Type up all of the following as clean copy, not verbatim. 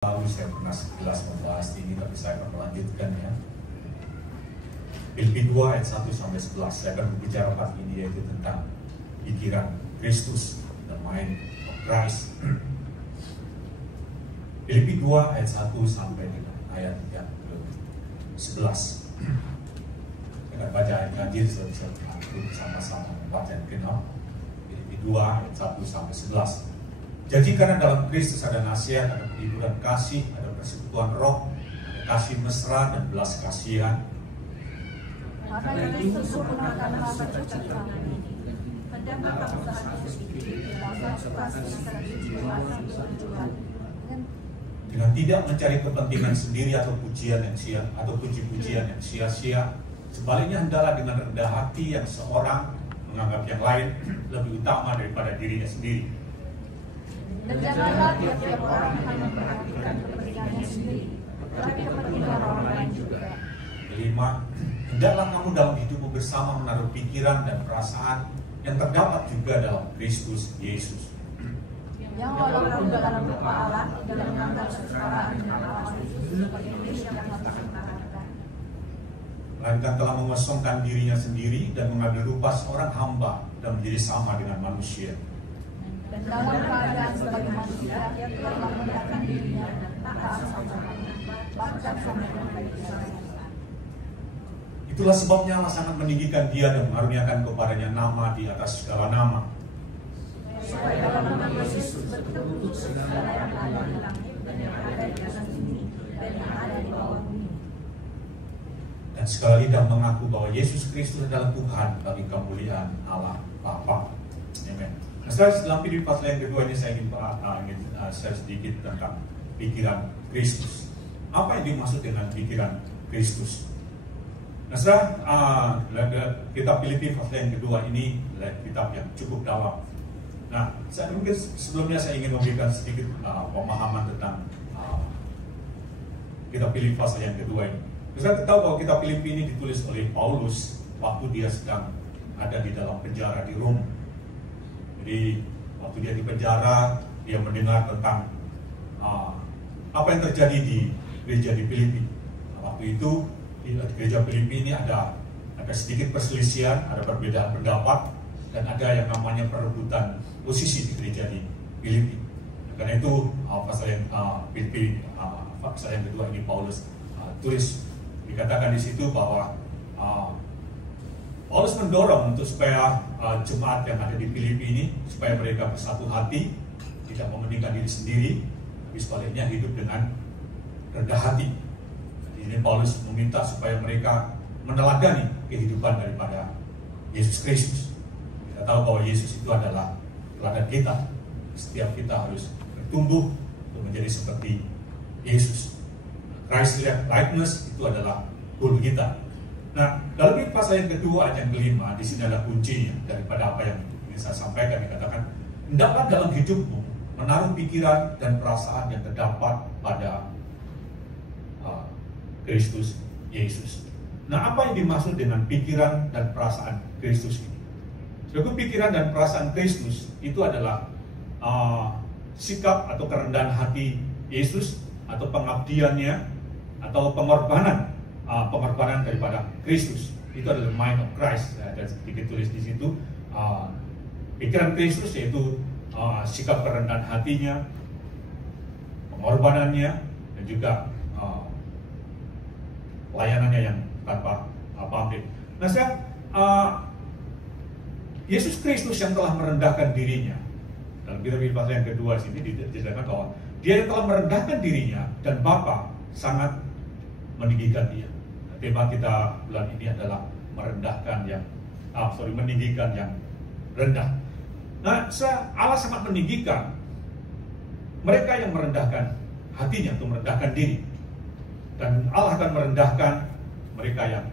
Lalu saya pernah sekilas membahas ini, tapi saya akan melanjutkan ya. Filipi 2 ayat 1 sampai 11, saya akan berbicara part ini, yaitu tentang pikiran Kristus, the mind of Christ. Filipi 2 ayat 1 sampai dengan ayat yang ke-11. Saya akan baca ayat ganjil, saya bisa bersama-sama membaca yang kenal. Filipi 2 ayat 1 sampai 11. Jadi karena dalam Kristus ada nasihat, ada penghiburan kasih, ada persekutuan roh, ada kasih mesra dan belas kasihan. Maka Kristus sempurnakanlah percakapan ini. Hendaklah kamu sehati sedikit, dalam sukacita Tuhan. Dengan tidak mencari kepentingan sendiri atau pujian yang atau puji-pujian yang sia-sia, sebaliknya hendaklah dengan rendah hati yang seorang menganggap yang lain lebih utama daripada dirinya sendiri. Dan janganlah tiap-tiap orang hanya memperhatikan kepentingannya sendiri, tetapi kepentingan orang lain juga. Kelima, hendaklah kamu dalam hidupmu bersama menaruh pikiran dan perasaan yang terdapat juga dalam Kristus Yesus. Yang walaupun dalam rupa Allah tidak menganggap kesetaraan dengan Allah sebagai diri yang telah dipertahankan, melainkan telah mengosongkan dirinya sendiri dan mengambil rupa seorang hamba dan menjadi sama dengan manusia. dan dalam keadaan sebagai manusia, ia telah merendahkan dirinya tak sama bahkan sampai kepada. Itulah sebabnya Allah sangat meninggikan dia dan mengaruniakan kepadanya nama di atas segala nama. Supaya dalam nama Yesus bertemu segala yang ada di langit dan yang ada di atas bumi dan yang ada di bawah bumi. Dan sekali lidah mengaku bahwa Yesus Kristus adalah Tuhan bagi kemuliaan Allah Bapa. Amen. Nah, dalam Filipi pasal yang kedua ini saya ingin share sedikit tentang pikiran Kristus. Apa yang dimaksud dengan pikiran Kristus? Nah, kitab Filipi pasal yang kedua ini adalah kitab yang cukup dalam. Nah, mungkin sebelumnya saya ingin memberikan sedikit pemahaman tentang kitab Filipi pasal yang kedua ini. Kita tahu bahwa kitab Filipi ini ditulis oleh Paulus waktu dia sedang ada di dalam penjara di Rom. Jadi waktu dia di penjara, dia mendengar tentang apa yang terjadi di gereja di Filipi. Nah, waktu itu di gereja Filipi ini ada sedikit perselisihan, ada perbedaan pendapat, dan ada yang namanya perebutan posisi di gereja di Filipi. Nah, karena itu pasal yang Filipi pasal yang kedua ini Paulus tulis, dikatakan di situ bahwa Paulus mendorong untuk supaya jemaat yang ada di Filipi ini supaya mereka bersatu hati, tidak mementingkan diri sendiri, tapi sebaliknya hidup dengan rendah hati. Jadi ini Paulus meminta supaya mereka meneladani kehidupan daripada Yesus Kristus. Kita tahu bahwa Yesus itu adalah teladan kita. Setiap kita harus bertumbuh untuk menjadi seperti Yesus. Christ likeness itu adalah goal kita. Nah, dalam pasal yang kedua ayat yang kelima, di sini ada kuncinya daripada apa yang ingin saya sampaikan. Dikatakan, hendaklah dalam hidupmu menaruh pikiran dan perasaan yang terdapat pada Kristus Yesus. Nah, apa yang dimaksud dengan pikiran dan perasaan Kristus ini? Sebab pikiran dan perasaan Kristus itu adalah sikap atau kerendahan hati Yesus, atau pengabdiannya, atau pengorbanan daripada Kristus. Itu adalah mind of Christ. Ada sedikit tulis di situ. Pikiran Kristus yaitu sikap kerendahan hatinya, pengorbanannya, dan juga pelayanannya yang tanpa pamrih. Nah, Yesus Kristus yang telah merendahkan dirinya. Dalam kitab pasal yang kedua sini dijelaskan bahwa dia yang telah merendahkan dirinya dan Bapa sangat meninggikan dia. Tema kita bulan ini adalah meninggikan yang rendah. Nah, Allah sangat meninggikan mereka yang merendahkan hatinya atau merendahkan diri, dan Allah akan merendahkan mereka yang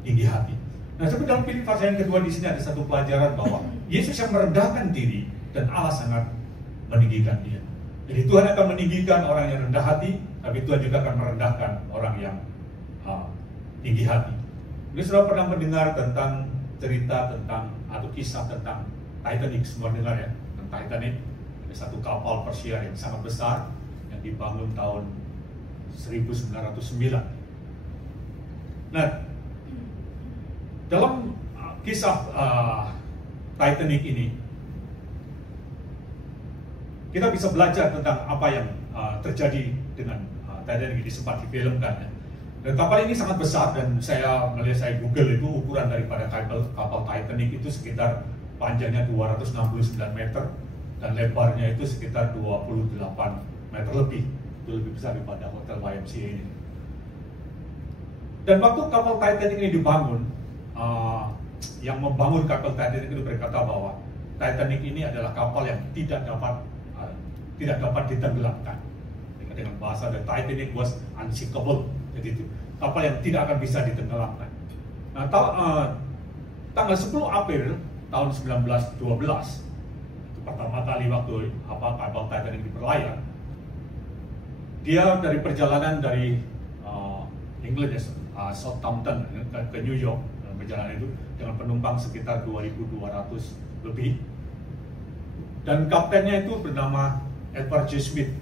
tinggi hati. Nah, tapi dalam Filipi pasal yang kedua di sini ada satu pelajaran bahwa Yesus yang merendahkan diri dan Allah sangat meninggikan dia. Jadi Tuhan akan meninggikan orang yang rendah hati, tapi Tuhan juga akan merendahkan orang yang tinggi hati. Ini sudah pernah mendengar tentang cerita tentang atau kisah tentang Titanic, semua dengar ya, tentang Titanic. Ada satu kapal persiar yang sangat besar yang dibangun tahun 1909. Nah, dalam kisah Titanic ini, kita bisa belajar tentang apa yang terjadi dengan Titanic ini sempat difilmkan. Ya. Dan kapal ini sangat besar, dan saya Google itu ukuran daripada kapal Titanic itu sekitar panjangnya 269 meter dan lebarnya itu sekitar 28 meter lebih. Itu lebih besar daripada Hotel YMCA ini. Dan waktu kapal Titanic ini dibangun, yang membangun kapal Titanic itu berkata bahwa Titanic ini adalah kapal yang tidak dapat ditenggelamkan. Dengan bahasa the Titanic was unsinkable. Jadi itu kapal yang tidak akan bisa ditenggelamkan. Nah, tanggal 10 April tahun 1912, itu pertama kali waktu kapal Titanic berlayar, dia dari perjalanan dari England, Southampton ke New York, perjalanan itu dengan penumpang sekitar 2.200 lebih, dan kaptennya itu bernama Edward J. Smith.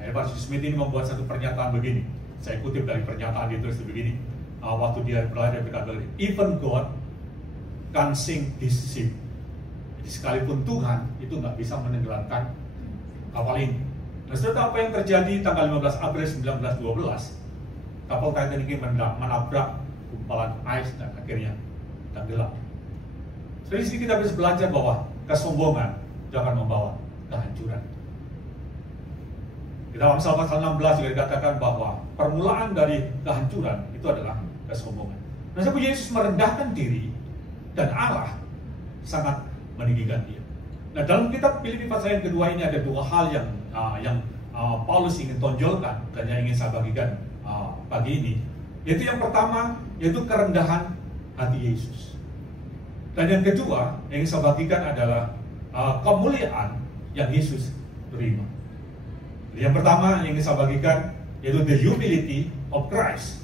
Edward J. Smith ini membuat satu pernyataan begini, saya kutip dari pernyataan itu begini, waktu dia berlayar, dia berkata, even God can sink this ship. Jadi sekalipun Tuhan itu nggak bisa menenggelamkan kapal ini. Nah, setelah apa yang terjadi tanggal 15 April 1912, kapal Titanic ini menabrak gumpalan ais dan akhirnya tenggelam. Jadi di sini kita bisa belajar bahwa kesombongan itu akan membawa kehancuran. Di dalam Amsal pasal 16 juga dikatakan bahwa permulaan dari kehancuran itu adalah kesombongan. Nah, sebab Yesus merendahkan diri dan Allah sangat meninggikan dia. Nah, dalam kitab Filipi pasal yang kedua ini ada dua hal yang Paulus ingin tonjolkan dan yang ingin saya bagikan pagi ini. Yaitu yang pertama, yaitu kerendahan hati Yesus. Dan yang kedua yang ingin saya bagikan adalah kemuliaan yang Yesus terima. Yang pertama yang ingin saya bagikan yaitu the humility of Christ,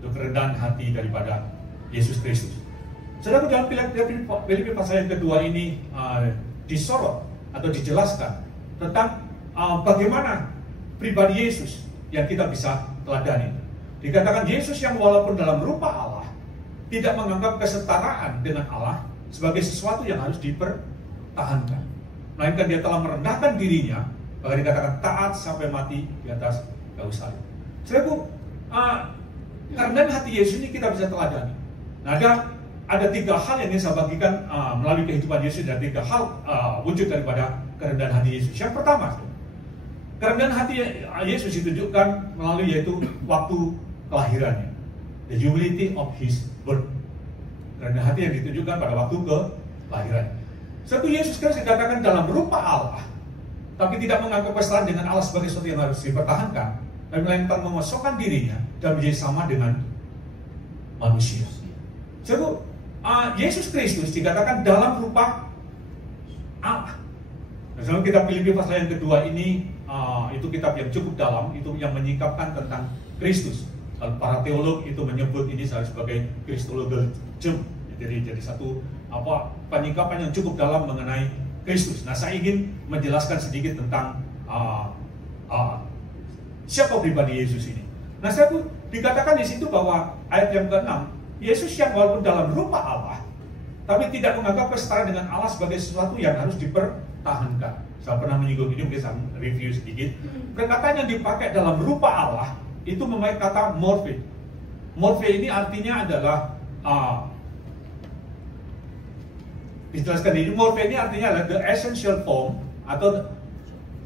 itu kerendahan hati daripada Yesus Kristus. Saudara, dalam Filipi pasal yang kedua ini disorot atau dijelaskan tentang bagaimana pribadi Yesus yang kita bisa teladani. Dikatakan Yesus yang walaupun dalam rupa Allah tidak menganggap kesetaraan dengan Allah sebagai sesuatu yang harus dipertahankan, melainkan dia telah merendahkan dirinya, bahkan dikatakan taat sampai mati di atas kayu salib. Saudaraku, kerendahan hati Yesus ini kita bisa teladani. Nah, ada tiga hal yang ingin saya bagikan melalui kehidupan Yesus, dan tiga hal wujud daripada kerendahan hati Yesus. Yang pertama, kerendahan hati Yesus ditunjukkan melalui yaitu waktu kelahirannya, the humility of his birth. Kerendahan hati yang ditunjukkan pada waktu kelahirannya. Satu, Yesus Kristus dikatakan dalam rupa Allah, tapi tidak menganggap kesetaraan dengan Allah sebagai sesuatu yang harus dipertahankan, tapi melainkan mengosongkan dirinya dan menjadi sama dengan manusia. Satu, Yesus Kristus dikatakan dalam rupa Allah. Nah, dalam kitab Filipi pasal yang kedua ini, itu kitab yang cukup dalam, itu yang menyikapkan tentang Kristus. Dan para teolog itu menyebut ini sebagai Christologism. Jadi satu penyikapan yang cukup dalam mengenai Kristus. Nah, saya ingin menjelaskan sedikit tentang siapa pribadi Yesus ini. Nah, saya pun dikatakan di situ bahwa ayat yang ke-6, Yesus yang walaupun dalam rupa Allah, tapi tidak menganggap kesetaraan dengan Allah sebagai sesuatu yang harus dipertahankan. Saya pernah menyinggung ini, mungkin saya review sedikit. Perkataan yang dipakai dalam rupa Allah itu memakai kata morphe. Morphe ini artinya adalah dijelaskan ini, morphe ini artinya adalah the essential form atau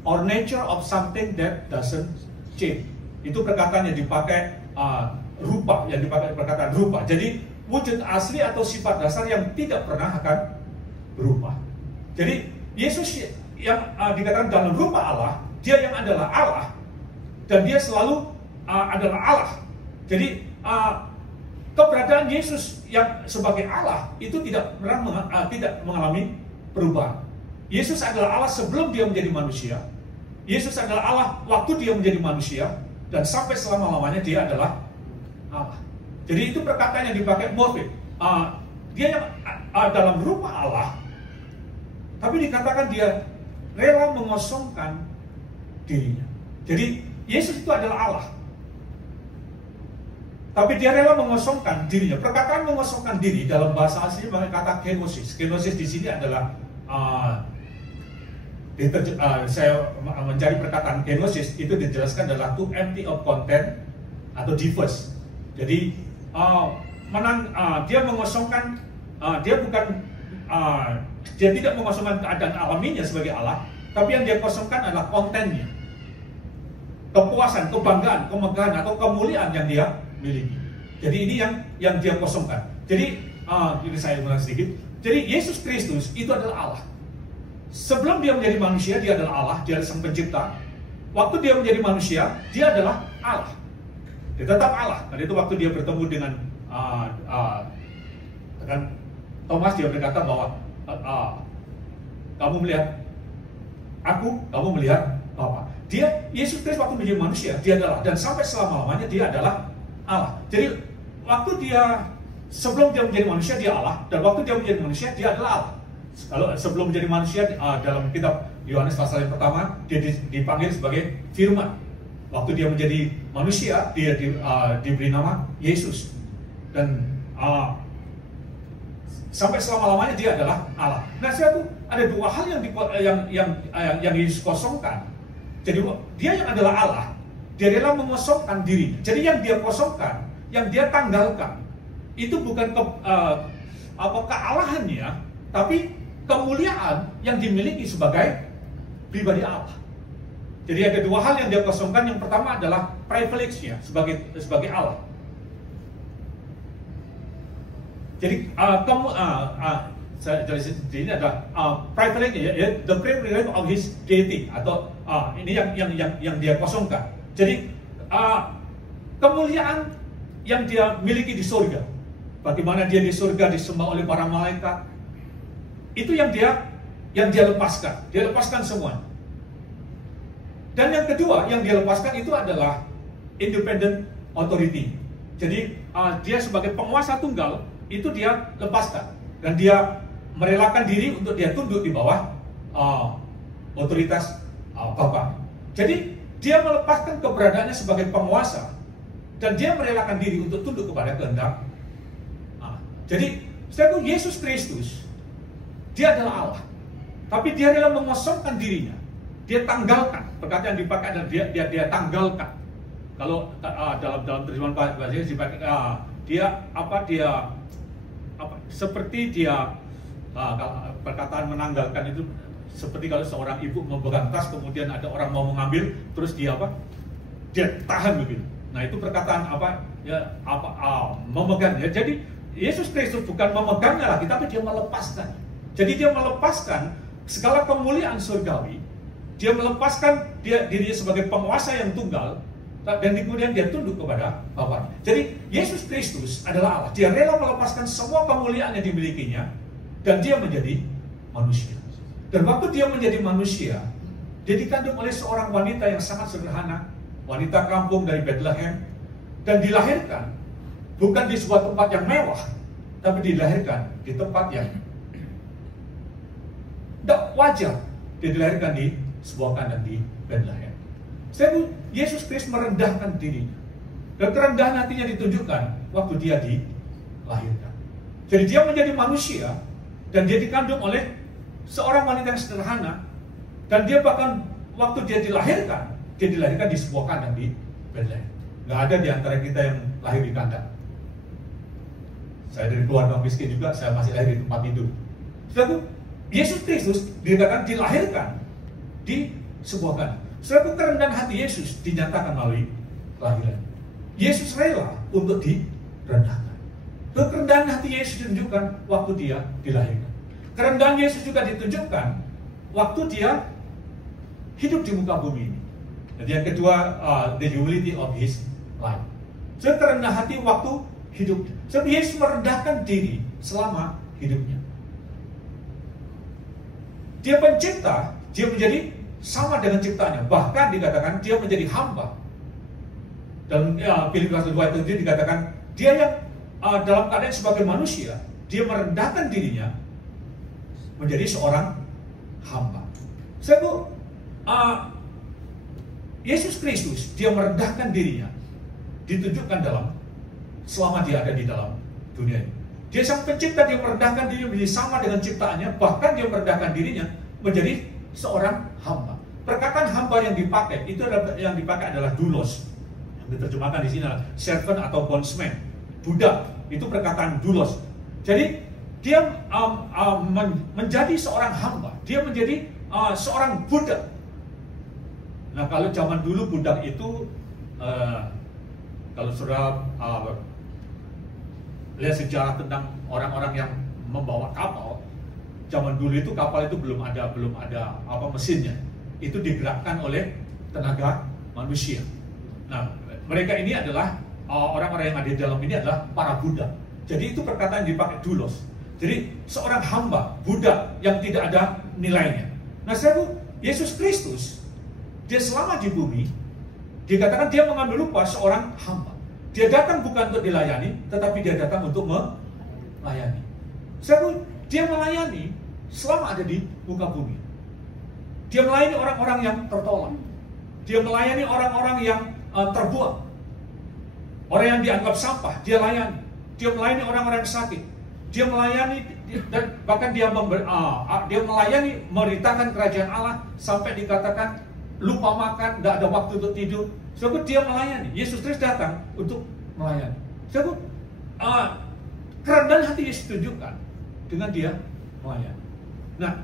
or nature of something that doesn't change. Itu perkataan yang dipakai rupa, yang dipakai perkataan rupa. Jadi wujud asli atau sifat dasar yang tidak pernah akan berubah. Jadi Yesus yang dikatakan dalam rupa Allah, dia yang adalah Allah, dan dia selalu adalah Allah. Jadi keberadaan Yesus yang sebagai Allah itu tidak pernah tidak mengalami perubahan. Yesus adalah Allah sebelum dia menjadi manusia. Yesus adalah Allah waktu dia menjadi manusia, dan sampai selama-lamanya dia adalah Allah. Jadi itu perkataan yang dipakai morphe. Dia yang dalam rupa Allah, tapi dikatakan dia rela mengosongkan dirinya. Jadi Yesus itu adalah Allah. Tapi dia rela mengosongkan dirinya. Perkataan mengosongkan diri dalam bahasa asli pakai kata kenosis. Kenosis di sini adalah saya mencari perkataan kenosis, itu dijelaskan adalah to empty of content atau diverse. Jadi dia mengosongkan, dia tidak mengosongkan keadaan alaminya sebagai Allah, tapi yang dia kosongkan adalah kontennya, kepuasan, kebanggaan, kemegahan atau kemuliaan yang dia miliki. Jadi ini yang dia kosongkan. Jadi ini saya ulang sedikit. Jadi Yesus Kristus itu adalah Allah. Sebelum dia menjadi manusia, dia adalah Allah, dia adalah sang pencipta. Waktu dia menjadi manusia, dia adalah Allah. Dia tetap Allah. Dan itu waktu dia bertemu dengan Thomas, dia berkata bahwa kamu melihat aku, kamu melihat Bapa. Yesus Kristus waktu menjadi manusia, dia adalah, dan sampai selama-lamanya dia adalah Allah. Jadi waktu sebelum dia menjadi manusia dia Allah, dan waktu dia menjadi manusia dia adalah Allah. Kalau sebelum menjadi manusia, dalam kitab Yohanes pasal yang pertama, dia dipanggil sebagai Firman. Waktu dia menjadi manusia, dia diberi nama Yesus. Dan sampai selama-lamanya dia adalah Allah. Nah, ada dua hal yang Yesus kosongkan. Jadi dia yang adalah Allah, dia rela mengosongkan diri. Jadi yang dia kosongkan, yang dia tanggalkan, itu bukan kealahannya, tapi kemuliaan yang dimiliki sebagai pribadi Allah. Jadi ada dua hal yang dia kosongkan. Yang pertama adalah privilege-nya sebagai Allah. Jadi ini adalah privilege-nya, the privilege of his deity, atau ini yang dia kosongkan. Jadi kemuliaan yang dia miliki di surga, bagaimana dia di surga disembah oleh para malaikat, itu yang dia lepaskan. Dia lepaskan semua. Dan yang kedua yang dia lepaskan itu adalah independent authority. Jadi dia sebagai penguasa tunggal itu dia lepaskan, dan dia merelakan diri untuk dia tunduk di bawah otoritas Bapa. Jadi dia melepaskan keberadaannya sebagai penguasa, dan dia merelakan diri untuk tunduk kepada kehendak. Jadi setiap Yesus Kristus, dia adalah Allah, tapi dia rela mengosongkan dirinya. Dia tanggalkan, perkataan yang dipakai adalah dia tanggalkan. Kalau dalam terjemahan bahasa Inggris dipakai seperti dia perkataan menanggalkan itu seperti kalau seorang ibu memegang tas, kemudian ada orang mau mengambil, terus dia tahan begitu. Nah, itu perkataan memegang. Ya. Jadi Yesus Kristus bukan memegangnya lagi, tapi dia melepaskan. Jadi dia melepaskan segala kemuliaan surgawi. Dia melepaskan dirinya sebagai penguasa yang tunggal, dan kemudian dia tunduk kepada Bapa. Jadi Yesus Kristus adalah Allah. Dia rela melepaskan semua kemuliaan yang dimilikinya, dan dia menjadi manusia. Dan waktu dia menjadi manusia, dia dikandung oleh seorang wanita yang sangat sederhana, wanita kampung dari Bethlehem, dan dilahirkan bukan di sebuah tempat yang mewah, tapi dilahirkan di tempat yang tidak wajar. Dia dilahirkan di sebuah kandang di Bethlehem. Yesus Kristus merendahkan dirinya, dan kerendahan hatinya ditunjukkan waktu dia dilahirkan. Jadi dia menjadi manusia, dan dia dikandung oleh seorang wanita yang sederhana, dan dia bahkan waktu dia dilahirkan di sebuah kandang di Bethlehem. Nggak ada di antara kita yang lahir di kandang. Saya dari keluarga miskin juga, saya masih lahir di tempat tidur. Yesus Kristus dikatakan dilahirkan di sebuah kandang. Sebab kerendahan hati Yesus dinyatakan melalui kelahiran. Yesus rela untuk direndahkan. Kerendahan hati Yesus ditunjukkan waktu dia dilahirkan. Kerendahan Yesus juga ditunjukkan waktu dia hidup di muka bumi ini. Jadi yang kedua, the humility of his life. Sebab kerendahan hati waktu hidup. Sebab Yesus merendahkan diri selama hidupnya. Dia pencipta, dia menjadi sama dengan ciptanya. Bahkan dikatakan dia menjadi hamba. Dalam Filipi pasal 2 itu dikatakan dia yang dalam keadaan sebagai manusia, dia merendahkan dirinya menjadi seorang hamba. Yesus Kristus, dia merendahkan dirinya, ditunjukkan dalam selama dia ada di dalam dunia ini. Dia sang pencipta, dia merendahkan dirinya menjadi sama dengan ciptaannya, bahkan dia merendahkan dirinya menjadi seorang hamba. Perkataan hamba yang dipakai itu adalah doulos. Yang diterjemahkan di sini adalah servant atau bondsman, budak. Itu perkataan doulos. Jadi dia menjadi seorang hamba, dia menjadi seorang budak. Nah, kalau zaman dulu budak itu kalau saudara lihat sejarah tentang orang-orang yang membawa kapal, zaman dulu itu kapal itu belum ada mesinnya. Itu digerakkan oleh tenaga manusia. Nah, mereka ini adalah orang-orang yang ada di dalam ini adalah para budak. Jadi itu perkataan yang dipakai doulos. Jadi seorang hamba, budak yang tidak ada nilainya. Nah, Yesus Kristus, dia selama di bumi, dikatakan dia mengambil rupa seorang hamba. Dia datang bukan untuk dilayani, tetapi dia datang untuk melayani. Dia melayani selama ada di muka bumi. Dia melayani orang-orang yang tertolak. Dia melayani orang-orang yang terbuang. Orang yang dianggap sampah, dia layani. Dia melayani orang-orang yang sakit. Dia melayani, dan bahkan dia melayani meritakan kerajaan Allah sampai dikatakan lupa makan, tidak ada waktu untuk tidur. Sebab dia melayani. Yesus Kristus datang untuk melayani. Sebab kerendahan hati Yesus tunjukkan dengan dia melayani. Nah,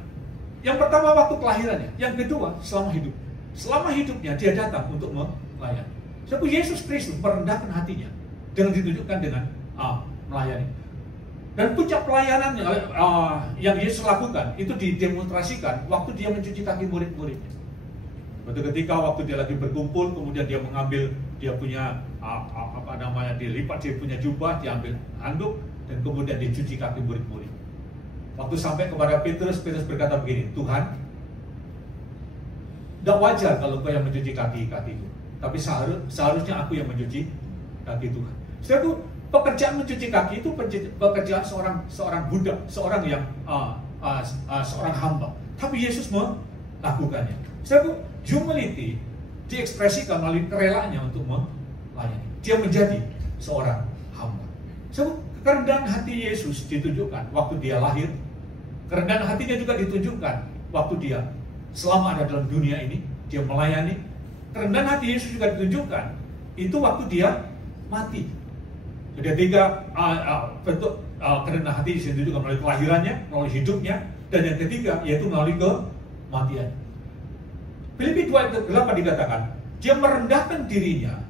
yang pertama waktu kelahirannya, yang kedua selama hidup. Selama hidupnya dia datang untuk melayani. Sebab Yesus Kristus merendahkan hatinya dengan ditunjukkan dengan melayani. Dan puncak pelayanan yang Yesus lakukan itu didemonstrasikan waktu dia mencuci kaki murid-muridnya. Ketika waktu dia lagi berkumpul, kemudian dia mengambil dia punya dilipat dia punya jubah, diambil handuk dan kemudian dicuci kaki murid-murid. Waktu sampai kepada Petrus berkata begini, Tuhan, tidak wajar kalau kau yang mencuci kaki-kakiku, tapi seharusnya aku yang mencuci kaki Tuhan. Setelah itu pekerjaan mencuci kaki itu pekerjaan seorang budak, seorang yang seorang hamba. Tapi Yesus melakukannya. Setelah itu humility diekspresikan melalui kerelaannya untuk melayani. Dia menjadi seorang hamba. Setelah kerendahan hati Yesus ditunjukkan waktu dia lahir. Kerendahan hatinya juga ditunjukkan waktu dia selama ada dalam dunia ini, dia melayani. Kerendahan hati Yesus juga ditunjukkan itu waktu dia mati. Ada tiga bentuk kerendahan hati ditunjukkan melalui kelahirannya, melalui hidupnya, dan yang ketiga yaitu melalui kematian. Filipi 2:8 dikatakan dia merendahkan dirinya,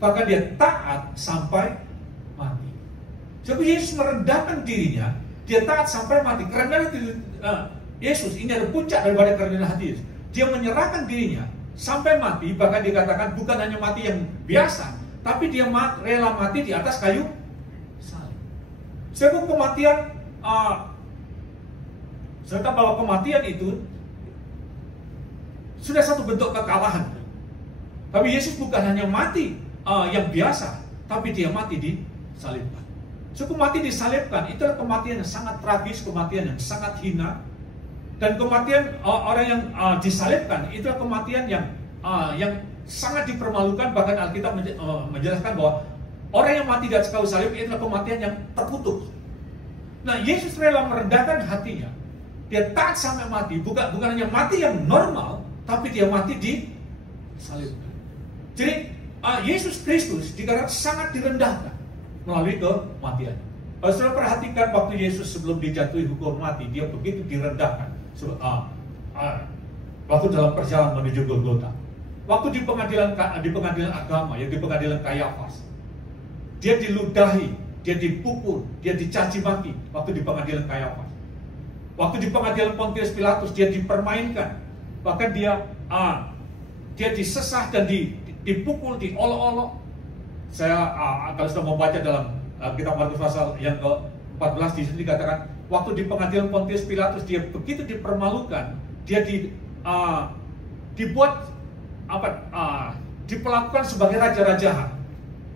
bahkan dia taat sampai mati. Jadi Yesus merendahkan dirinya, dia taat sampai mati. Kerendahan hati Yesus ini adalah puncak daripada kerendahan hati Yesus. Dia menyerahkan dirinya sampai mati, bahkan dikatakan bukan hanya mati yang biasa, tapi dia rela mati di atas kayu salib. Sebab kematian, serta bahwa kematian itu sudah satu bentuk kekalahan. Tapi Yesus bukan hanya mati yang biasa, tapi dia mati disalibkan. Sebab mati disalibkan itu adalah kematian yang sangat tragis, kematian yang sangat hina. Dan kematian orang yang disalibkan itu adalah kematian yang sangat dipermalukan. Bahkan Alkitab menjelaskan bahwa orang yang mati di atas kayu salib itu adalah kematian yang terkutuk. Nah, Yesus rela merendahkan hatinya. Dia taat sampai mati, bukan hanya mati yang normal, tapi dia mati disalibkan. Jadi Yesus Kristus dikatakan sangat direndahkan melalui kematian. Kalau saudara perhatikan waktu Yesus sebelum dijatuhi hukum mati, dia begitu direndahkan. Waktu dalam perjalanan menuju Golgota, waktu di pengadilan agama, di pengadilan Kayafas, dia diludahi, dia dipukul, dia dicaci maki. Waktu di pengadilan Kayafas, waktu di pengadilan Pontius Pilatus, dia dipermainkan, bahkan dia disesah dan dipukul, diolok-olok. Saya kalau sudah membaca dalam kitab Markus pasal yang ke-14 di sini dikatakan waktu di pengadilan Pontius Pilatus dia begitu dipermalukan, dia dibuat diperlakukan sebagai raja-raja jahat.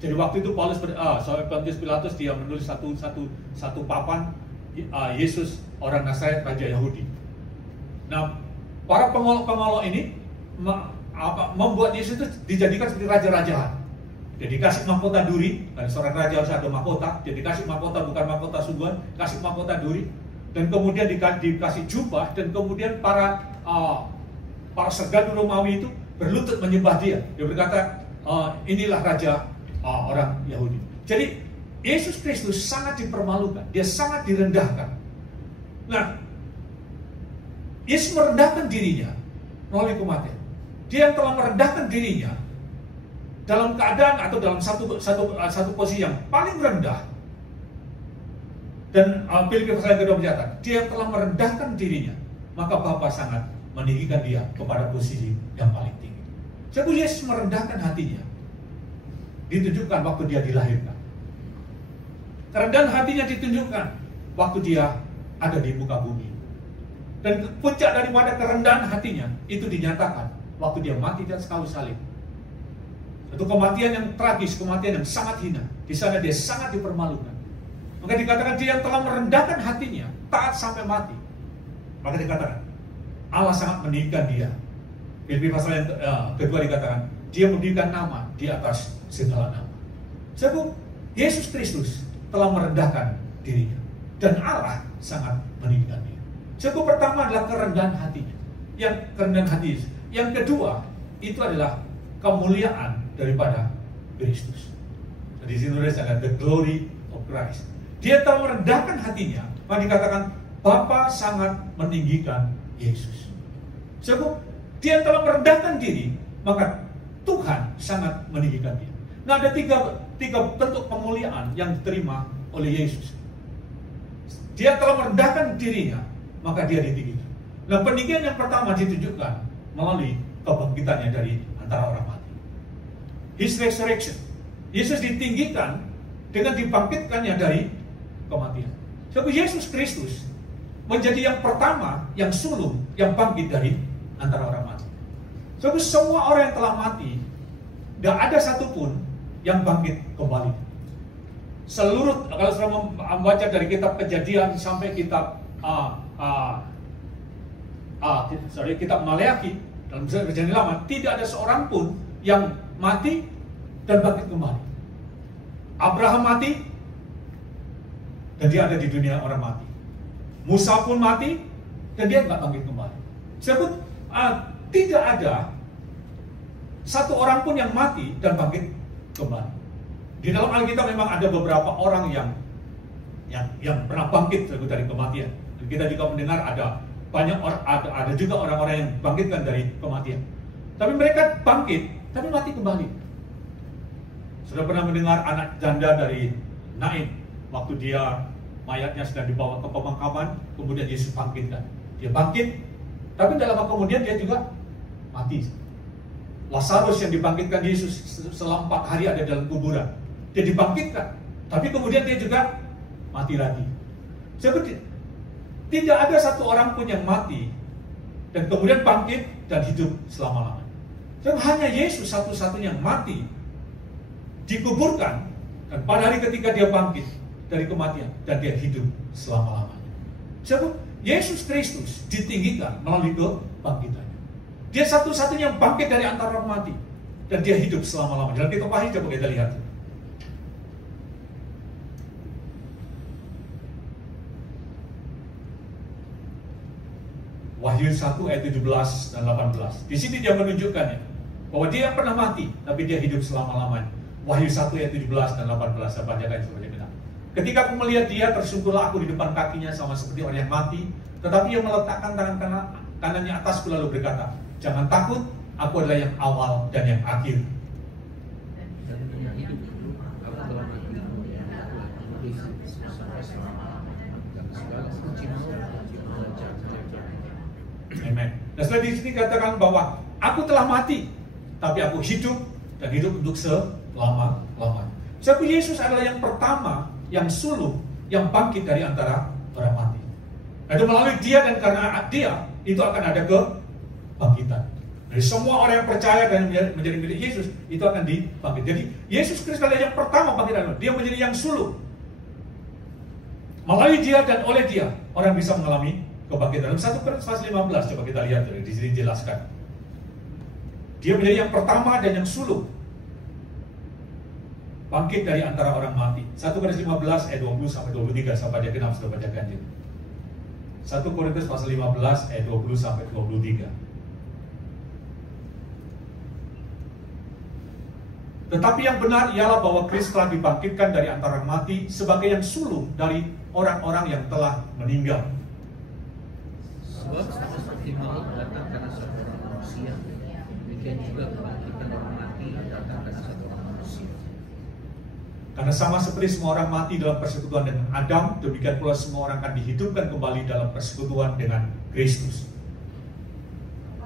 Jadi waktu itu Pontius Pilatus dia menulis satu papan Yesus orang Nazaret raja Yahudi. Nah, para pengolok-pengolok ini membuat Yesus itu dijadikan seperti raja-raja. Dia dikasih mahkota duri, karena seorang raja harus ada mahkota. Dia dikasih mahkota bukan mahkota sungguhan, kasih mahkota duri. Dan kemudian dikasih jubah, dan kemudian para serdadu Romawi itu berlutut menyembah dia. Dia berkata, inilah raja orang Yahudi. Jadi Yesus Kristus sangat dipermalukan, dia sangat direndahkan. Nah, Yesus merendahkan dirinya melalui kematian. Dia yang telah merendahkan dirinya dalam keadaan atau dalam satu posisi yang paling rendah. Dan Filipi pasal yang kedua mencatat, dia yang telah merendahkan dirinya, maka Bapa sangat meninggikan dia kepada posisi yang paling tinggi. Sebab Yesus merendahkan hatinya, ditunjukkan waktu dia dilahirkan. Kerendahan hatinya ditunjukkan waktu dia ada di muka bumi. Dan puncak daripada kerendahan hatinya itu dinyatakan waktu dia mati di atas kayu salib. Itu kematian yang tragis, kematian yang sangat hina. Di sana dia sangat dipermalukan. Maka dikatakan dia yang telah merendahkan hatinya, taat sampai mati. Maka dikatakan Allah sangat meninggikan dia. Filipi pasal yang kedua dikatakan dia memberikan nama di atas segala nama. Sebab Yesus Kristus telah merendahkan dirinya, dan Allah sangat meninggikan dia. Sebab pertama adalah kerendahan hatinya, yang kerendahan hati. Yang kedua itu adalah kemuliaan daripada Kristus. Di sini ada the glory of Christ. Dia telah merendahkan hatinya, maka dikatakan Bapa sangat meninggikan Yesus. Sebab dia telah merendahkan diri, maka Tuhan sangat meninggikan dia. Nah, ada tiga bentuk kemuliaan yang diterima oleh Yesus. Dia telah merendahkan dirinya, maka dia ditinggikan. Nah, peninggian yang pertama ditunjukkan melalui kebangkitannya dari antara orang mati. His resurrection. Yesus ditinggikan dengan dibangkitkannya dari kematian. Sebab Yesus Kristus menjadi yang pertama, yang sulung, yang bangkit dari antara orang mati. Sebab semua orang yang telah mati, tidak ada satupun yang bangkit kembali. Seluruh, kalau sudah membaca dari kitab Kejadian sampai kitab kitab Maleakhi, dalam Perjanjian Lama, tidak ada seorang pun yang mati dan bangkit kembali. Abraham mati dan dia ada di dunia orang mati. Musa pun mati dan dia nggak bangkit kembali. Sebab tidak ada satu orang pun yang mati dan bangkit kembali. Di dalam Alkitab memang ada beberapa orang yang pernah bangkit dari kematian. Dan kita juga mendengar ada banyak orang, ada juga orang-orang yang bangkitkan dari kematian. Tapi mereka bangkit, tapi mati kembali. Sudah pernah mendengar anak janda dari Nain, waktu dia mayatnya sedang dibawa ke pemakaman, kemudian Yesus bangkitkan. Dia bangkit, tapi dalam waktu kemudian dia juga mati. Lazarus yang dibangkitkan Yesus selama 4 hari ada dalam kuburan. Dia dibangkitkan, tapi kemudian dia juga mati lagi. Seperti tidak ada satu orang pun yang mati dan kemudian bangkit dan hidup selama-lamanya. Dan hanya Yesus satu-satunya yang mati, dikuburkan, dan pada hari ketika dia bangkit dari kematian dan dia hidup selama-lamanya. Sebab Yesus Kristus ditinggikan melalui kebangkitannya. Dia satu-satunya yang bangkit dari antara orang mati dan dia hidup selama-lamanya. Dalam kitab Wahyu coba kita lihat. Wahyu 1 ayat 17 dan 18. Di sini dia menunjukkannya bahwa dia pernah mati tapi dia hidup selama-lamanya. Wahyu 1 ayat 17 dan 18, saya bacakan sebagai benar. Ketika aku melihat dia, tersungkurlah aku di depan kakinya sama seperti orang yang mati, tetapi ia meletakkan tangan kanannya atasku lalu berkata, jangan takut, aku adalah yang awal dan yang akhir. Amen. Dan setelah di sini katakan bahwa aku telah mati, tapi aku hidup dan hidup untuk selama-lamanya. Sebab Yesus adalah yang pertama, yang sulung, yang bangkit dari antara orang mati. Nah, itu melalui dia dan karena dia itu akan ada kebangkitan. Dari semua orang yang percaya dan menjadi milik Yesus itu akan dibangkit. Jadi Yesus Kristus adalah yang pertama bangkit dari dia menjadi yang sulung. Melalui dia dan oleh dia orang bisa mengalami kebangkitan. Dalam 1 Korintus pasal 15 coba kita lihat di sini jelaskan. Dia menjadi yang pertama dan yang sulung bangkit dari antara orang mati. 1 Korintus 15 ayat 20 sampai 23, sampai dia kenal sudah bacakan dia. 1 Korintus pasal 15 ayat 20 sampai 23. Tetapi yang benar ialah bahwa Kristus telah dibangkitkan dari antara orang mati sebagai yang sulung dari orang-orang yang telah meninggal. Sebab sama seperti maut datang karena satu orang manusia, demikian juga kebangkitan orang mati datang karena satu orang manusia. Karena sama seperti semua orang mati dalam persekutuan dengan Adam, demikian pula semua orang akan dihidupkan kembali dalam persekutuan dengan Kristus.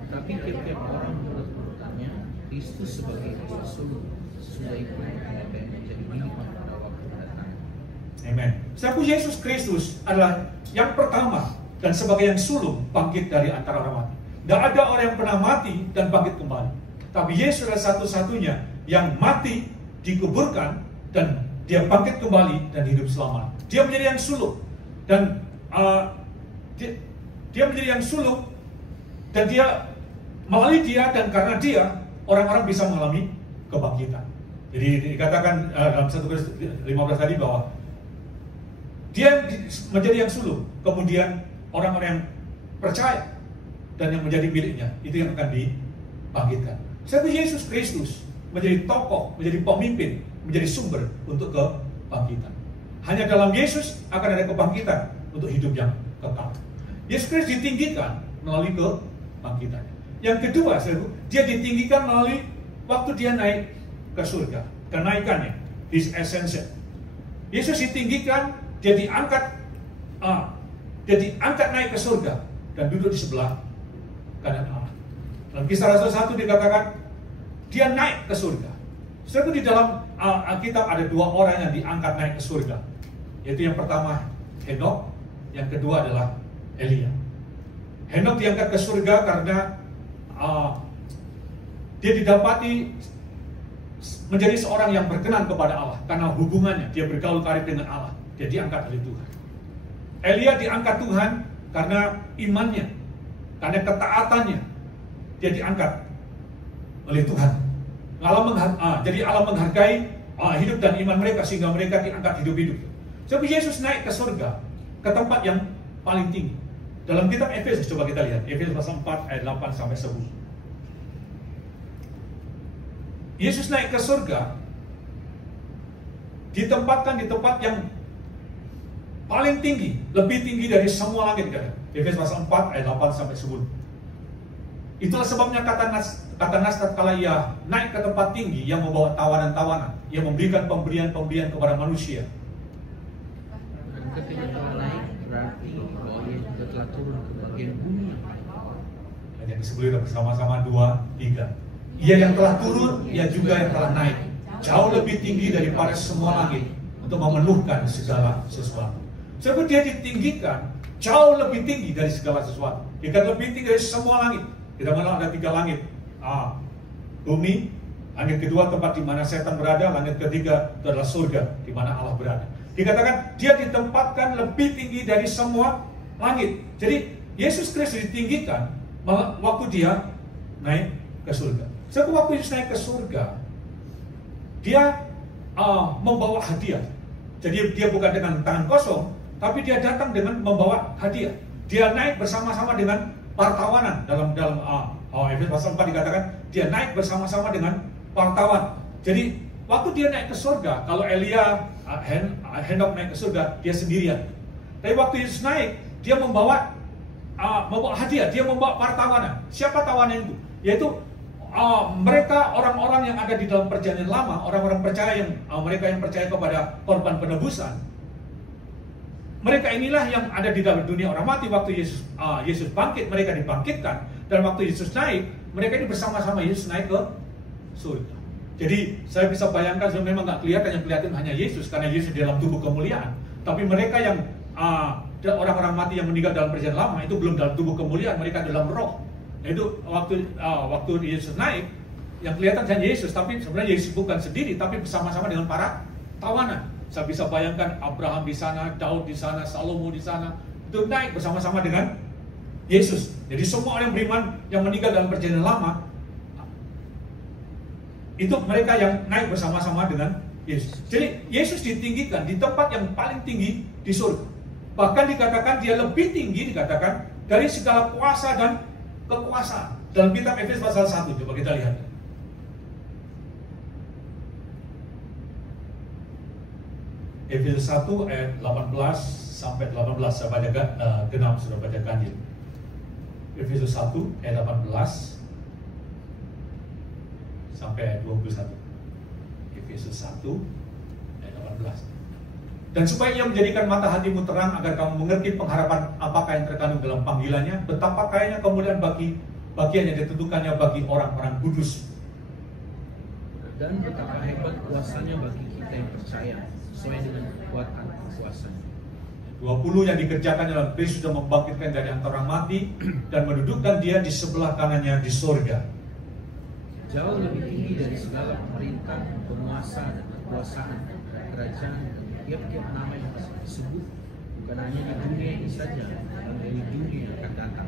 Tetapi tiap-tiap orang menurut urutannya, Kristus sebagai sulung sudah ikut apa yang menjadi milik pada waktu mendatang. Amen. Sebab Yesus Kristus adalah yang pertama dan sebagai yang sulung bangkit dari antara orang mati. Tidak ada orang yang pernah mati dan bangkit kembali. Tapi Yesus adalah satu-satunya yang mati, dikuburkan, dan dia bangkit kembali dan hidup selamanya. Dia menjadi yang sulung dan dia menjadi yang sulung, dan dia melalui dia dan karena dia orang-orang bisa mengalami kebangkitan. Jadi dikatakan dalam 1 Korintus 15 tadi bahwa dia menjadi yang sulung, kemudian orang-orang yang percaya dan yang menjadi miliknya itu yang akan dibangkitkan. Sebab Yesus Kristus menjadi tokoh, menjadi pemimpin, menjadi sumber untuk kebangkitan. Hanya dalam Yesus akan ada kebangkitan untuk hidup yang kekal. Yesus Kristus ditinggikan melalui kebangkitan. Yang kedua, dia ditinggikan melalui waktu dia naik ke surga. Kenaikannya, his ascension. Yesus ditinggikan, dia diangkat naik ke surga dan duduk di sebelah kanan Allah. Dalam Kisah Rasul 1 dikatakan dia naik ke surga. Setelah itu di dalam Alkitab ada dua orang yang diangkat naik ke surga, yaitu yang pertama Henok, yang kedua adalah Elia. Henok diangkat ke surga karena dia didapati menjadi seorang yang berkenan kepada Allah karena hubungannya, dia bergaul karib dengan Allah, dia diangkat oleh Tuhan. Elia diangkat Tuhan karena imannya, karena ketaatannya, dia diangkat oleh Tuhan. Jadi Allah menghargai hidup dan iman mereka sehingga mereka diangkat hidup-hidup. Sebab Yesus naik ke surga, ke tempat yang paling tinggi. Dalam kitab Efesus, coba kita lihat Efesus pasal 4 ayat 8 sampai 10. Yesus naik ke surga, ditempatkan di tempat yang paling tinggi, lebih tinggi dari semua langit. Efesus pasal 4 ayat 8 sampai 10. Itulah sebabnya kata Nas tatkala ia naik ke tempat tinggi, yang membawa tawanan-tawanan, yang memberikan pemberian-pemberian kepada manusia. Dan ketika telah naik, berarti bahwa ia juga telah turun ke bagian bumi. Dan yang disebut bersama-sama 2, 3. Ia yang telah turun, ia juga yang telah naik, jauh lebih tinggi daripada semua langit, untuk memenuhkan segala sesuatu. Sebab dia ditinggikan jauh lebih tinggi dari segala sesuatu. Dia lebih tinggi dari semua langit. Kita mengenal ada 3 langit. Bumi, langit kedua tempat di mana setan berada, langit ketiga itu adalah surga di mana Allah berada. Dikatakan dia ditempatkan lebih tinggi dari semua langit. Jadi Yesus Kristus ditinggikan waktu dia naik ke surga. Sebab waktu Yesus naik ke surga, dia membawa hadiah. Jadi dia bukan dengan tangan kosong, tapi dia datang dengan membawa hadiah. Dia naik bersama-sama dengan partawanan. Dalam Efesus pasal 4 dikatakan dia naik bersama-sama dengan partawan. Jadi waktu dia naik ke surga, kalau Elia, Henok naik ke surga, dia sendirian. Tapi waktu Yesus naik, dia membawa hadiah, dia membawa partawanan. Siapa tawanan itu? Yaitu mereka orang-orang yang ada di dalam perjanjian lama, orang-orang percaya mereka yang percaya kepada korban penebusan. Mereka inilah yang ada di dalam dunia orang mati. Waktu Yesus bangkit, mereka dibangkitkan. Dan waktu Yesus naik, mereka ini bersama-sama Yesus naik ke surga. Jadi saya bisa bayangkan, sebenarnya memang nggak kelihatan, yang kelihatan hanya Yesus karena Yesus di dalam tubuh kemuliaan. Tapi mereka yang orang-orang mati yang meninggal dalam perjanjian lama itu belum dalam tubuh kemuliaan, mereka dalam roh. Itu waktu Yesus naik, yang kelihatan hanya Yesus, tapi sebenarnya Yesus bukan sendiri, tapi bersama-sama dengan para tawanan. Saya bisa bayangkan Abraham di sana, Daud di sana, Salomo di sana, itu naik bersama-sama dengan Yesus. Jadi semua orang beriman yang meninggal dalam perjanjian lama Itu mereka yang naik bersama-sama dengan Yesus. Jadi Yesus ditinggikan di tempat yang paling tinggi di surga. Bahkan dikatakan dia lebih tinggi, dikatakan dari segala kuasa dan kekuasaan. Dalam kitab Efesus pasal 1, coba kita lihat. Efesus 1 ayat 18 sampai 18, saya bacakan, genap sudah bacakan ini. Efesus 1 ayat 18 sampai ayat 21. Efesus 1 ayat 18. Dan supaya ia menjadikan mata hatimu terang agar kamu mengerti pengharapan apakah yang terkandung dalam panggilannya, betapa kayanya kemuliaan bagian yang ditentukannya bagi orang-orang kudus. Dan betapa hebat kuasanya bagi kita yang percaya, sesuai dengan kekuatan kuasanya. 20 yang dikerjakan dalam Kristus sudah membangkitkan dari antara orang mati dan mendudukkan dia di sebelah kanannya di surga. Jauh lebih tinggi dari segala pemerintah, penguasa dan kekuasaan, kerajaan dan tiap-tiap nama yang disebut, bukan hanya di dunia ini saja, namun di dunia yang akan datang.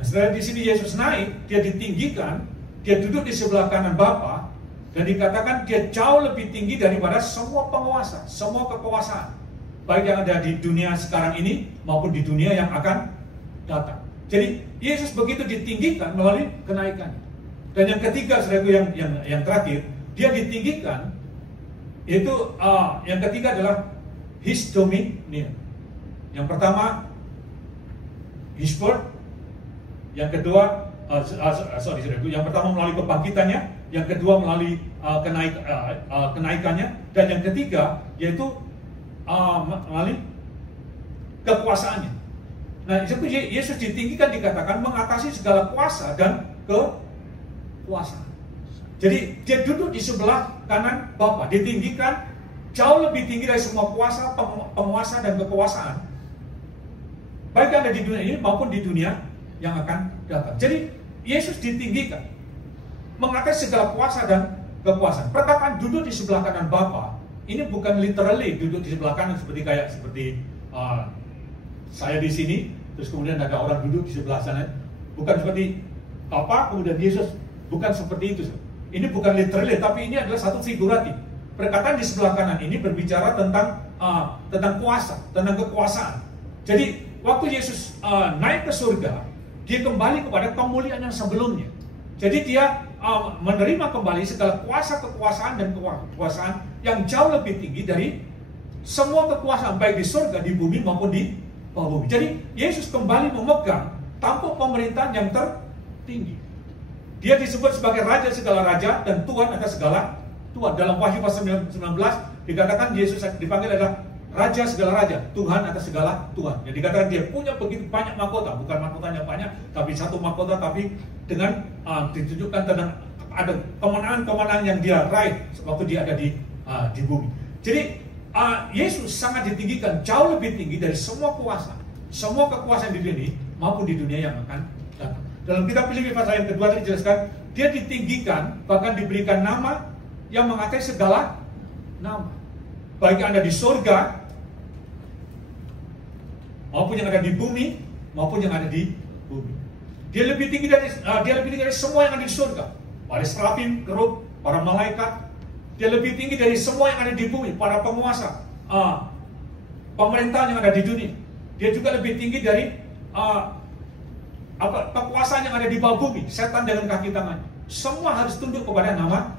Nah, setelah di sini Yesus naik, dia ditinggikan, dia duduk di sebelah kanan Bapa, dan dikatakan dia jauh lebih tinggi daripada semua penguasa, semua kekuasaan, baik yang ada di dunia sekarang ini maupun di dunia yang akan datang. Jadi Yesus begitu ditinggikan melalui kenaikannya. Dan yang ketiga, saudaraku, yang terakhir, dia ditinggikan, yaitu yang ketiga adalah His dominion. Yang pertama His birth, yang kedua yang pertama melalui kebangkitannya, yang kedua melalui kenaikannya, dan yang ketiga yaitu melalui kekuasaannya. Nah, Yesus ditinggikan dikatakan mengatasi segala kuasa dan kekuasaan. Jadi dia duduk di sebelah kanan Bapa, ditinggikan jauh lebih tinggi dari semua kuasa, penguasa dan kekuasaan, baik yang ada di dunia ini maupun di dunia yang akan datang. Jadi Yesus ditinggikan mengatasi segala kuasa dan kekuasaan. Perkataan duduk di sebelah kanan Bapa ini bukan literally duduk di sebelah kanan seperti saya di sini, terus kemudian ada orang duduk di sebelah sana. Bukan seperti kemudian Yesus, bukan seperti itu. Ini bukan literally, tapi ini adalah satu figuratif. Perkataan di sebelah kanan ini berbicara tentang kuasa, tentang kekuasaan. Jadi waktu Yesus naik ke surga, dia kembali kepada kemuliaan yang sebelumnya. Jadi dia menerima kembali segala kuasa, kekuasaan dan kekuasaan yang jauh lebih tinggi dari semua kekuasaan, baik di surga, di bumi maupun di bawah bumi. Jadi Yesus kembali memegang tampuk pemerintahan yang tertinggi. Dia disebut sebagai Raja segala raja dan Tuhan atas segala Tuhan. Dalam Wahyu pasal 19 dikatakan Yesus dipanggil adalah Raja segala raja, Tuhan atas segala Tuhan. Jadi dikatakan dia punya begitu banyak mahkota, bukan mahkotanya banyak, tapi satu mahkota, tapi dengan ditunjukkan tentang ada kemenangan-kemenangan yang dia raih waktu dia ada di bumi. Jadi Yesus sangat ditinggikan, jauh lebih tinggi dari semua kuasa, semua kekuasaan di dunia ini maupun di dunia yang akan datang. Dalam kitab Filipi pasal yang kedua tadi dijelaskan, dia ditinggikan, bahkan diberikan nama yang mengatasi segala nama, baik yang ada di surga maupun yang ada di bumi maupun yang ada di bumi. Dia lebih tinggi dari semua yang ada di surga, para serafim, kerub, para malaikat. Dia lebih tinggi dari semua yang ada di bumi, para penguasa, pemerintahan yang ada di dunia. Dia juga lebih tinggi dari kekuasaan yang ada di bawah bumi, setan dengan kaki tangannya. Semua harus tunduk kepada nama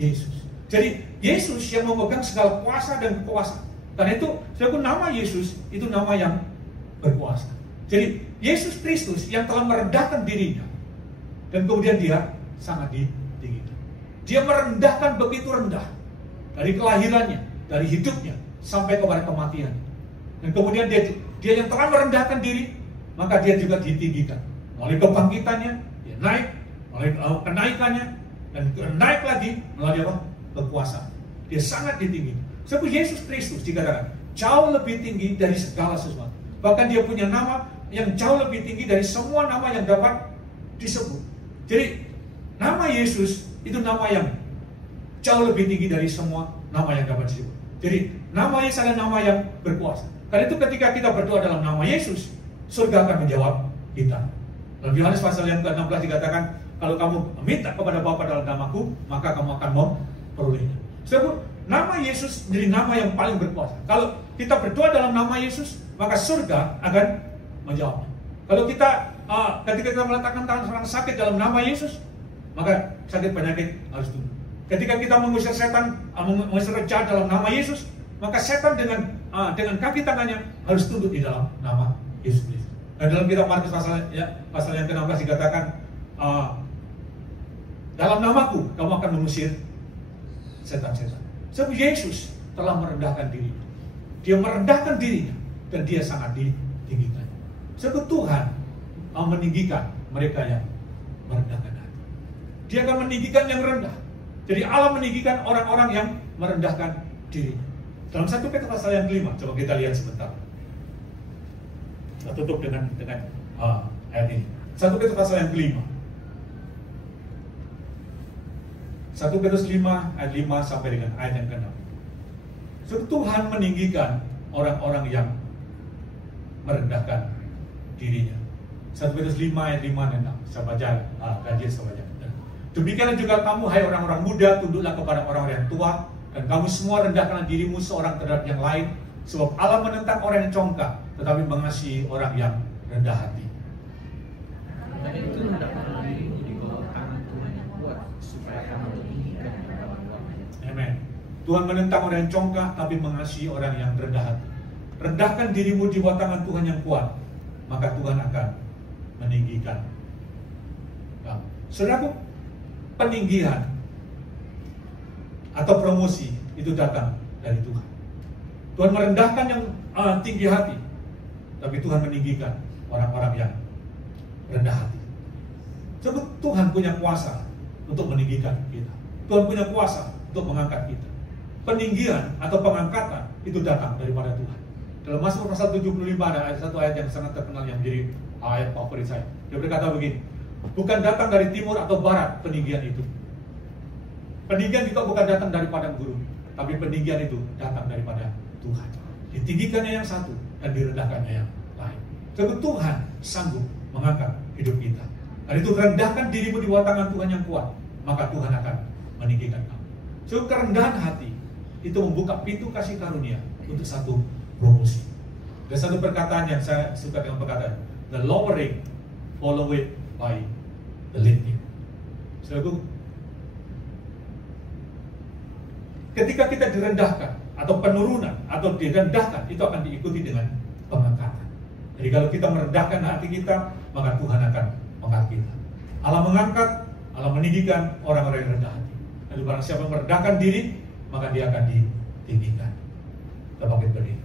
Yesus. Jadi Yesus yang memegang segala kuasa dan kekuasaan. Karena itu, nama Yesus itu nama yang berkuasa. Jadi Yesus Kristus yang telah merendahkan dirinya, dan kemudian dia sangat ditinggikan. Dia merendahkan begitu rendah dari kelahirannya, dari hidupnya sampai kepada kematiannya. Dan kemudian dia yang telah merendahkan diri, maka dia juga ditinggikan melalui kebangkitannya, dia naik melalui kenaikannya, dan naik lagi melalui kekuasaan. Dia sangat ditinggikan. Sebab Yesus Kristus dikatakan jauh lebih tinggi dari segala sesuatu. Bahkan dia punya nama yang jauh lebih tinggi dari semua nama yang dapat disebut. Jadi nama Yesus itu nama yang jauh lebih tinggi dari semua nama yang dapat disebut. Jadi nama Yesus adalah nama yang berkuasa. Karena itu ketika kita berdoa dalam nama Yesus, surga akan menjawab kita. Dalam Yohanes pasal yang ke-16 dikatakan, kalau kamu minta kepada Bapa dalam namaku, maka kamu akan memperolehnya. Sebab nama Yesus menjadi nama yang paling berkuasa. Kalau kita berdoa dalam nama Yesus, maka surga akan menjawab. Kalau kita ketika kita meletakkan tangan orang sakit dalam nama Yesus, maka sakit penyakit harus tunduk. Ketika kita mengusir setan, mengusir jahat dalam nama Yesus, maka setan dengan kaki tangannya harus tunduk di dalam nama Yesus Kristus. Dan dalam kitab Markus pasal yang ke-16 dikatakan, dalam namaku kamu akan mengusir setan-setan. Sebab Yesus telah merendahkan dirinya. Dia merendahkan dirinya dan dia sangat ditinggikan. Sebab Tuhan meninggikan mereka yang merendahkan hati. Dia akan meninggikan yang rendah. Jadi Allah meninggikan orang-orang yang merendahkan dirinya. Dalam 1 Petrus pasal yang 5, coba kita lihat sebentar. Kita tutup dengan ayat ini. 1 Petrus pasal yang ke-5. 1 Petrus 5 ayat 5 sampai dengan ayat yang ke-6. So, Tuhan meninggikan orang-orang yang merendahkan dirinya. 1 Petrus 5 ayat 5 dan 6. Saya baca kajian saya baca. Demikian juga kamu, hai orang-orang muda, tunduklah kepada orang-orang yang tua, dan kamu semua rendahkanlah dirimu seorang terhadap yang lain, sebab Allah menentang orang yang congkak, tetapi mengasihi orang yang rendah hati. Dan itu rendahkanlah dirimu di bawah tangan Tuhan yang kuat, supaya kamu meninggikan lawan-lawannya. Amen. Tuhan menentang orang yang congkak, tapi mengasihi orang yang rendah hati. Rendahkan dirimu di bawah tangan Tuhan yang kuat, maka Tuhan akan meninggikan kamu. Saudaraku, peninggian atau promosi itu datang dari Tuhan. Tuhan merendahkan yang tinggi hati, tapi Tuhan meninggikan orang-orang yang rendah hati. Sebab Tuhan punya kuasa untuk meninggikan kita. Tuhan punya kuasa untuk mengangkat kita. Peninggian atau pengangkatan itu datang daripada Tuhan. Dalam Mazmur pasal 75 ada satu ayat yang sangat terkenal yang menjadi ayat favorit saya. Dia berkata begini, bukan datang dari timur atau barat peninggian itu. Peninggian juga bukan datang dari padang gurun, tapi peninggian itu datang daripada Tuhan. Ditinggikannya yang satu dan direndahkannya yang lain. Sebab Tuhan sanggup mengangkat hidup kita. Dan itu rendahkan dirimu di bawah tangan Tuhan yang kuat, maka Tuhan akan meninggikan kamu. Sebab kerendahan hati itu membuka pintu kasih karunia untuk satu promosi. Ada satu perkataan yang saya suka dengan perkataan, the lowering followed by the lifting. Saudaraku, ketika kita direndahkan atau penurunan atau direndahkan, itu akan diikuti dengan pengangkatan. Jadi kalau kita merendahkan hati kita, maka Tuhan akan mengangkat kita. Allah mengangkat, Allah meninggikan orang-orang yang rendah hati. Lalu barang siapa merendahkan diri, maka dia akan ditinggikan. Kita bangkit berdiri.